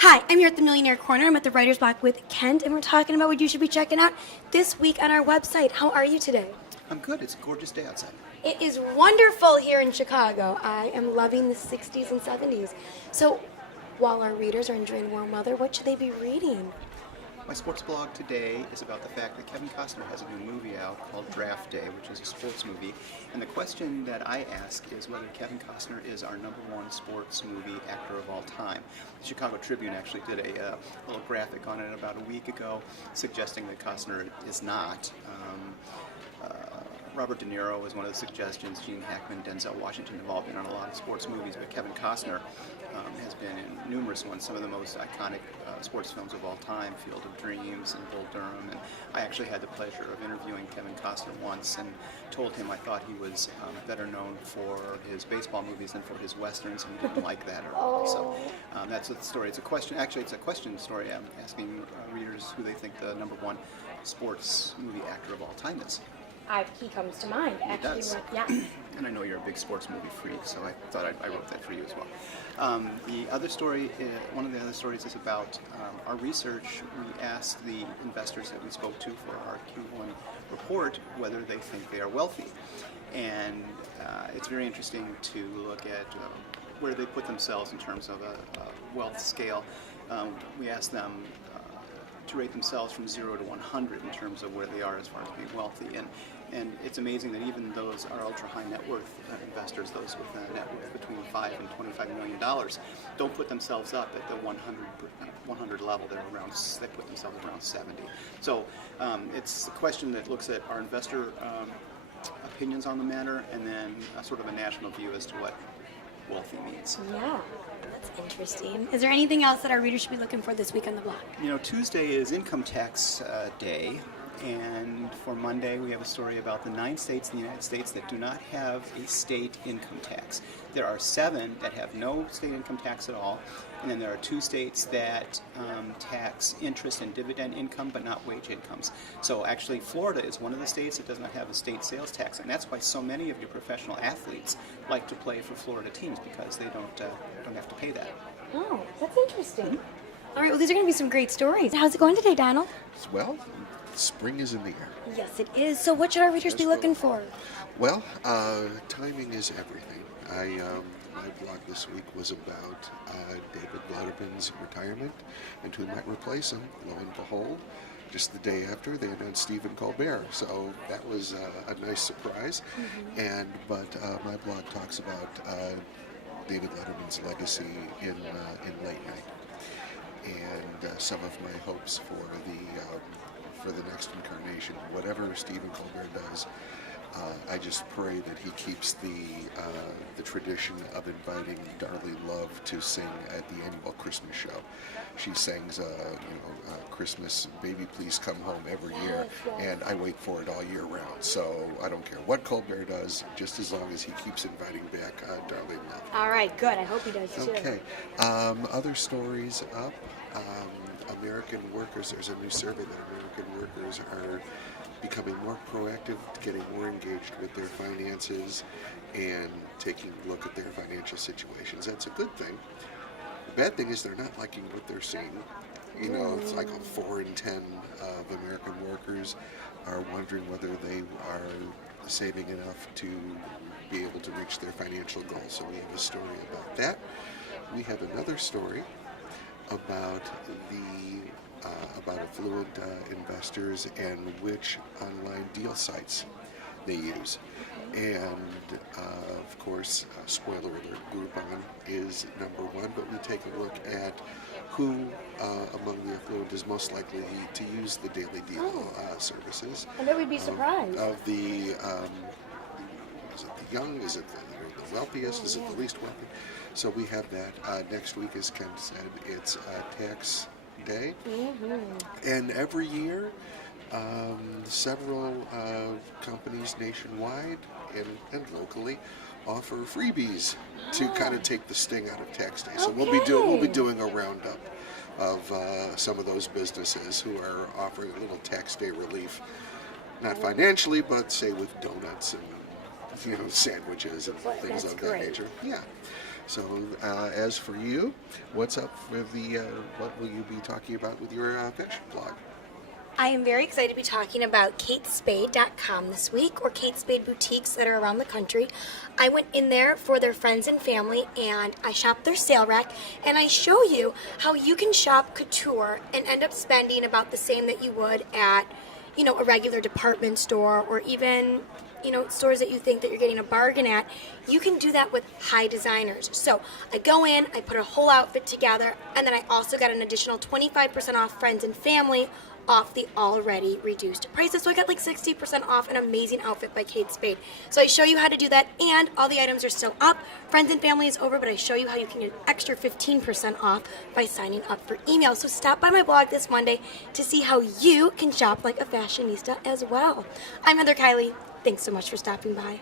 Hi, I'm here at the Millionaire Corner. I'm at the Writer's Block with Kent, and we're talking about what you should be checking out this week on our website. How are you today? I'm good. It's a gorgeous day outside. It is wonderful here in Chicago. I am loving the 60s and 70s. So, while our readers are enjoying warm weather, what should they be reading? My sports blog today is about the fact that Kevin Costner has a new movie out called Draft Day, which is a sports movie. And the question that I ask is whether Kevin Costner is our #1 sports movie actor of all time. The Chicago Tribune actually did a little graphic on it about a week ago, suggesting that Costner is not. Robert De Niro was one of the suggestions. Gene Hackman, Denzel Washington have all been on a lot of sports movies, but Kevin Costner has been in numerous ones, some of the most iconic sports films of all time, Field of Dreams and Bull Durham. And I actually had the pleasure of interviewing Kevin Costner once and told him I thought he was better known for his baseball movies than for his westerns, and he didn't like that at all. So that's the story. It's a question. Actually, it's a question story. I'm asking readers who they think the #1 sports movie actor of all time is. He comes to mind. He does. Yeah. And I know you're a big sports movie freak, so I thought I wrote that for you as well. The other story, one of the other stories is about our research. We asked the investors that we spoke to for our Q1 report whether they think they are wealthy. And it's very interesting to look at where they put themselves in terms of a wealth scale. We asked them to rate themselves from 0 to 100 in terms of where they are as far as being wealthy. And it's amazing that even those are ultra high net worth investors, those with a net worth between $5 and $25 million, don't put themselves up at the 100 level. They put themselves around 70. So it's a question that looks at our investor opinions on the matter, and then sort of a national view as to what wealthy means. Yeah, that's interesting. Is there anything else that our readers should be looking for this week on the blog? You know, Tuesday is income tax day, and for Monday we have a story about the 9 states in the United States that do not have a state income tax. There are 7 that have no state income tax at all, and then there are 2 states that tax interest and dividend income but not wage incomes. So actually Florida is one of the states that does not have a state sales tax, and that's why so many of your professional athletes like to play for Florida teams, because they don't have to pay that. Oh, that's interesting. All right, well, these are going to be some great stories. How's it going today, Donald? Well, spring is in the air. Yes, it is. So what should our readers be looking for? Well, timing is everything. My blog this week was about David Letterman's retirement and who might replace him. Lo and behold, just the day after, they announced Stephen Colbert. So that was a nice surprise. Mm-hmm. But my blog talks about David Letterman's legacy in late night, and some of my hopes for the next incarnation. Whatever Stephen Colbert does, I just pray that he keeps the tradition of inviting Darlene Love to sing at the annual Christmas show. She sings, Christmas, Baby Please Come Home every year, and I wait for it all year round. So I don't care what Colbert does, just as long as he keeps inviting back Darlene Love. All right, good. I hope he does too. Okay. Other stories up. American workers, there's a new survey that American workers are becoming more proactive, getting more engaged with their finances, and taking a look at their financial situations. That's a good thing. The bad thing is they're not liking what they're seeing. You know, it's like 4 in 10 of American workers are wondering whether they are saving enough to be able to reach their financial goals. So we have a story about that. We have another story about affluent investors and which online deal sites they use. And of course, spoiler alert, Groupon is #1, but we take a look at who among the affluent is most likely to use the daily deal services. I bet we'd be surprised. Of the, is it the young, is it the wealthiest, is it the least wealthy? So we have that. Next week, as Ken said, it's tax day. Mm-hmm. And every year, several companies nationwide and locally offer freebies to kind of take the sting out of tax day. So we'll be doing a roundup of some of those businesses who are offering a little tax day relief, not financially, but say with donuts and sandwiches and things of that nature. Yeah. So, as for you, what's up with what will you be talking about with your fashion blog? I am very excited to be talking about katespade.com this week, or Kate Spade boutiques that are around the country. I went in there for their friends and family, and I shopped their sale rack, and I show you how you can shop couture and end up spending about the same that you would at, a regular department store, or even stores that you think that you're getting a bargain at. You can do that with high designers. So I go in, I put a whole outfit together, and then I also got an additional 25% off friends and family off the already reduced prices. So I got like 60% off an amazing outfit by Kate Spade. So I show you how to do that, and all the items are still up. Friends and family is over, but I show you how you can get an extra 15% off by signing up for email. So stop by my blog this Monday to see how you can shop like a fashionista as well. I'm Heather Kiley. Thanks so much for stopping by.